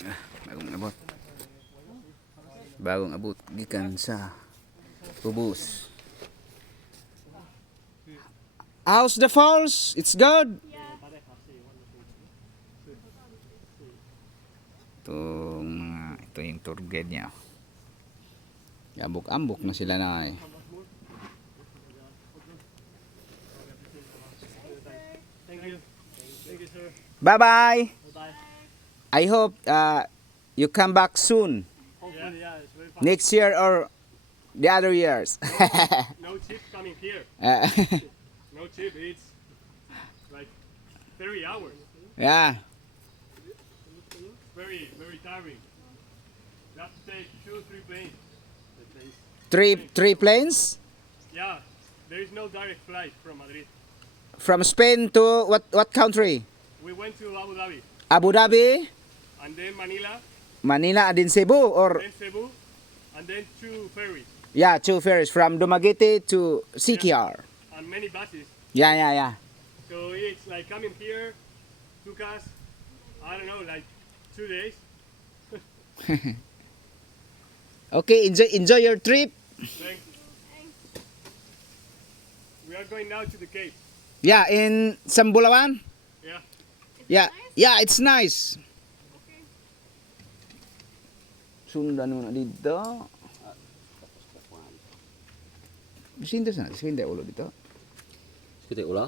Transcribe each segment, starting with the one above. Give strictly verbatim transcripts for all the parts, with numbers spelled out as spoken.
Bagong abot. Bagong abot gikan sa Ubos. How's the falls? It's good. Itong, uh, ito yung tour guide niya. Ambok-ambok na sila na eh. Bye bye. I hope uh, you come back soon. Yeah, yeah, it's very fun. Next year or the other years. No chip coming here. Uh, No chip. It's like thirty hours. yeah. Very, very tiring. You have to take two, three planes. Three three planes Yeah, there is no direct flight from Madrid. from Spain to what what country? We went to Abu Dhabi Abu Dhabi, and then Manila, Manila, and then Cebu, or then Cebu, and then two ferries yeah, two ferries from Dumaguete to C K R. and many buses. Yeah, yeah, yeah. So it's like coming here took us, I don't know, like two days. Okay, enjoy enjoy your trip. Thanks. We are going now to the Cape. Yeah, in Sambulawan. Yeah. Yeah, yeah, it's nice. Sundan mo na dito. Sinto sana, sinto ulo dito. Kita ulah.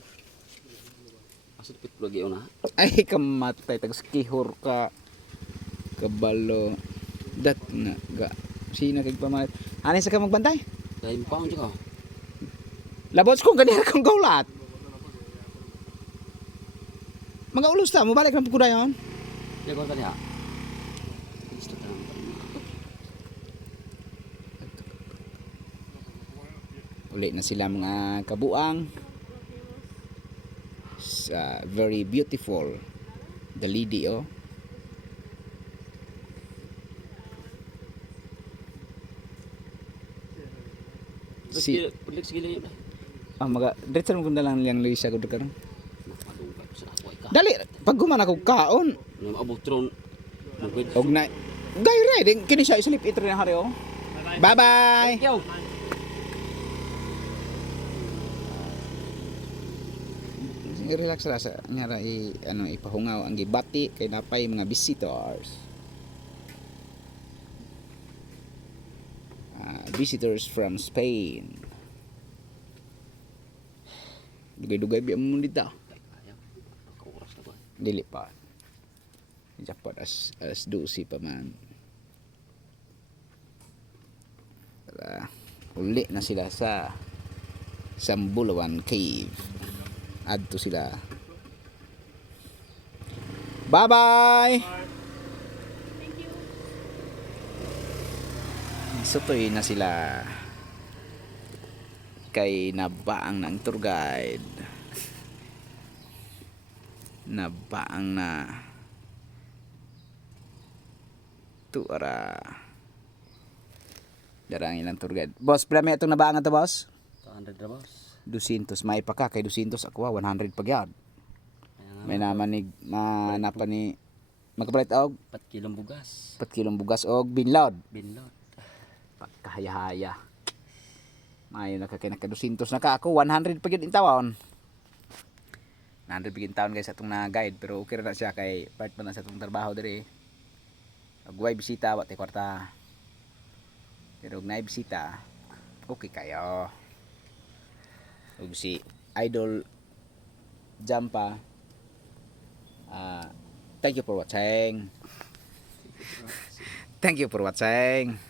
Asal pit lagi una. Ay, kamatay. Tagskihor ka. Kabalo. Dat na ga. Sino kay pamalit? Ani sa ka magbantay? Dahil pa mo ka. Labots kong ganyan kong gaulat. Mga ulos ta, mabalik ng pagkudayon. Ya ko tadi ha. Uli na sila mga kabuang. Uh, very beautiful. The lady, oh. Si Pulik sige lang. ah maga diretso mo na lang yang Luisa ko karon. Madungkay sa ako ka. Dali pag guman ako kaon. Nam abutron. Magwid. Og na gay riding kini siya islip ito na hari, oh. Bye bye. Yo. I-relax ra sa nyara i ano ipahungaw ang gibati kay napay mga visitors. Uh, visitors from Spain. Dugay-dugay biya mo dito. Ako oras na ba? Dili pa. Japat as as dosi pa man. Tara, uli na sila sa Sambulawan Cave. Adto sila. Bye-bye. Sutoy na sila. Kay nabaang ng tour guide. Nabaang na. Tuara. Darang ilang tour guide. Boss, pila may itong nabaang ito, boss? two hundred na boss. Dusintos. May pa ka. Kay Dusintos ako, one hundred pagyad. May naman ni, na, napa ni, magkapalit og? four kilong bugas. four kilong bugas og binlod. Binlot. Pagkahaya-haya. Mayo na kakinaka Dusintos na ka ako one hundred pa gyud in tawon. one hundred pa gyud in tawon guys atong na guide pero okay ra na siya kay part pa na sa atong trabaho diri. Agway bisita wa tay kwarta. Pero og naay bisita okay kayo. Og si Idol Jampa uh, thank you for watching. Thank you for watching.